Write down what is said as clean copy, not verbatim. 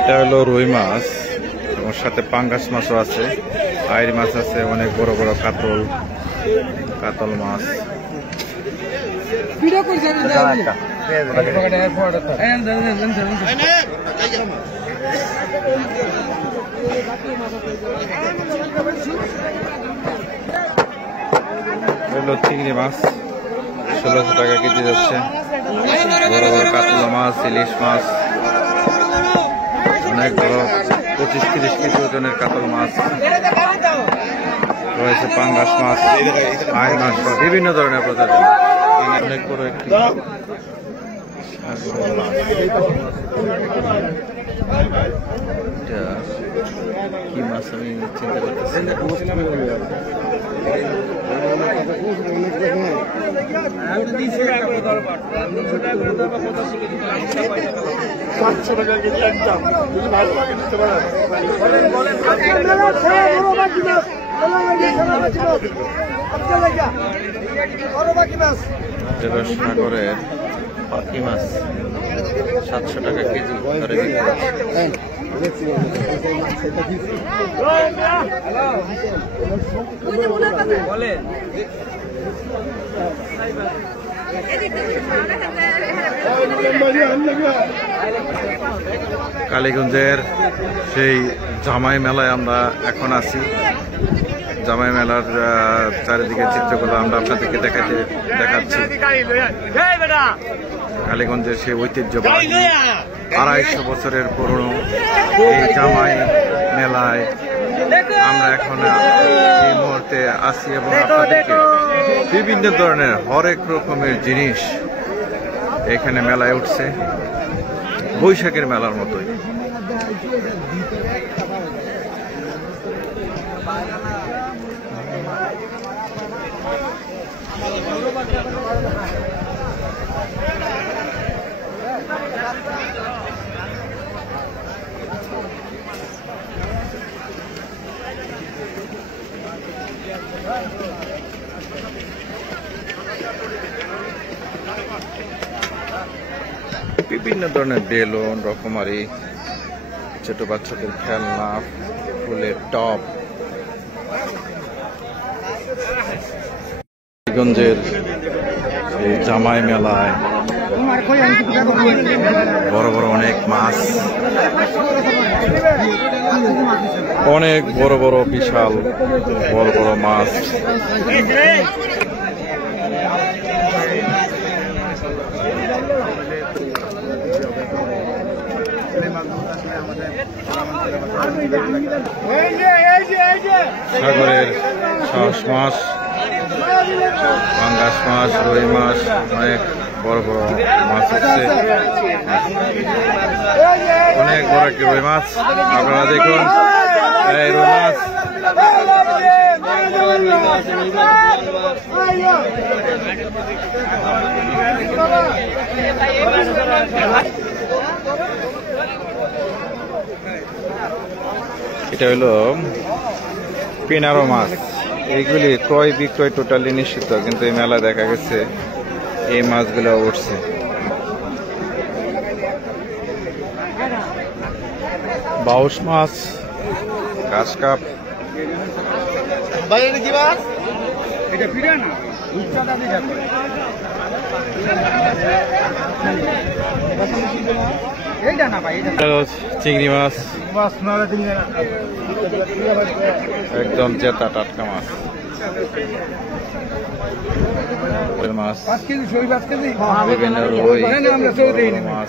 এটা হলো রুই মাছ, ওর সাথে পাঙ্গাস মাছও আছে, আইড় মাছ আছে, অনেক বড় বড় কাতল মাছ। চিংড়ি মাছ 1600 টাকা কেজি যাচ্ছে। বড় বড় কাতলা মাছ, ইলিশ মাছ, অনেক বড় 25-30 কেজি ওজনের কাতল মাছ রয়েছে, পাঙ্গাস মাছ, আইড় মাছ, বিভিন্ন ধরনের প্রজাতি। অনেক বড় একটি কি মাছ আমি চিন্তা করতেছি। সাগরের পাখি মাছ 700 টাকা কেজি ধরে বিক্রি কালীগঞ্জের সেই জামাই মেলায় আমরা এখন আছি। জামাই মেলার চারিদিকে চিত্রগুলো আমরা আপনাদেরকে দেখাচ্ছি। কালীগঞ্জের সেই ঐতিহ্যবাহী 250 বছরের পুরনো এই জামাই মেলায় আমরা এখন এই মুহূর্তে আছি এবং আপনাদেরকে বিভিন্ন ধরনের হরেক রকমের জিনিস এখানে মেলায় উঠছে, বৈশাখের মেলার মতোই। বিভিন্ন ধরনের বেলুন, রকমারি, ছোট বাচ্চাদের খেলনা, ফুলের টব। কালীগঞ্জের এই জামাই মেলায় বড় বড় অনেক মাছ, অনেক বড় বড় বিশাল বড় বড় মাছ। সাগরের সাহস মাছ, পাঙ্গাস মাছ, রুই মাছ, অনেক বড় বড় মাছ হচ্ছে, অনেক বড় একটি রুই মাছ। আপনারা দেখুন এই রুই মাছ। এটা হলো পিনারো মাছ। এইগুলি ক্রয় বিক্রয় টোটালি নিষিদ্ধ, কিন্তু এই মেলা দেখা গেছে এই মাছগুলো উঠছে। বাউস মাছ, ঘাস কাপ, চিংড়ি মাছ, একদম জেতা টাটকা মাছ, মাছ, বিভিন্ন রুই মাছ।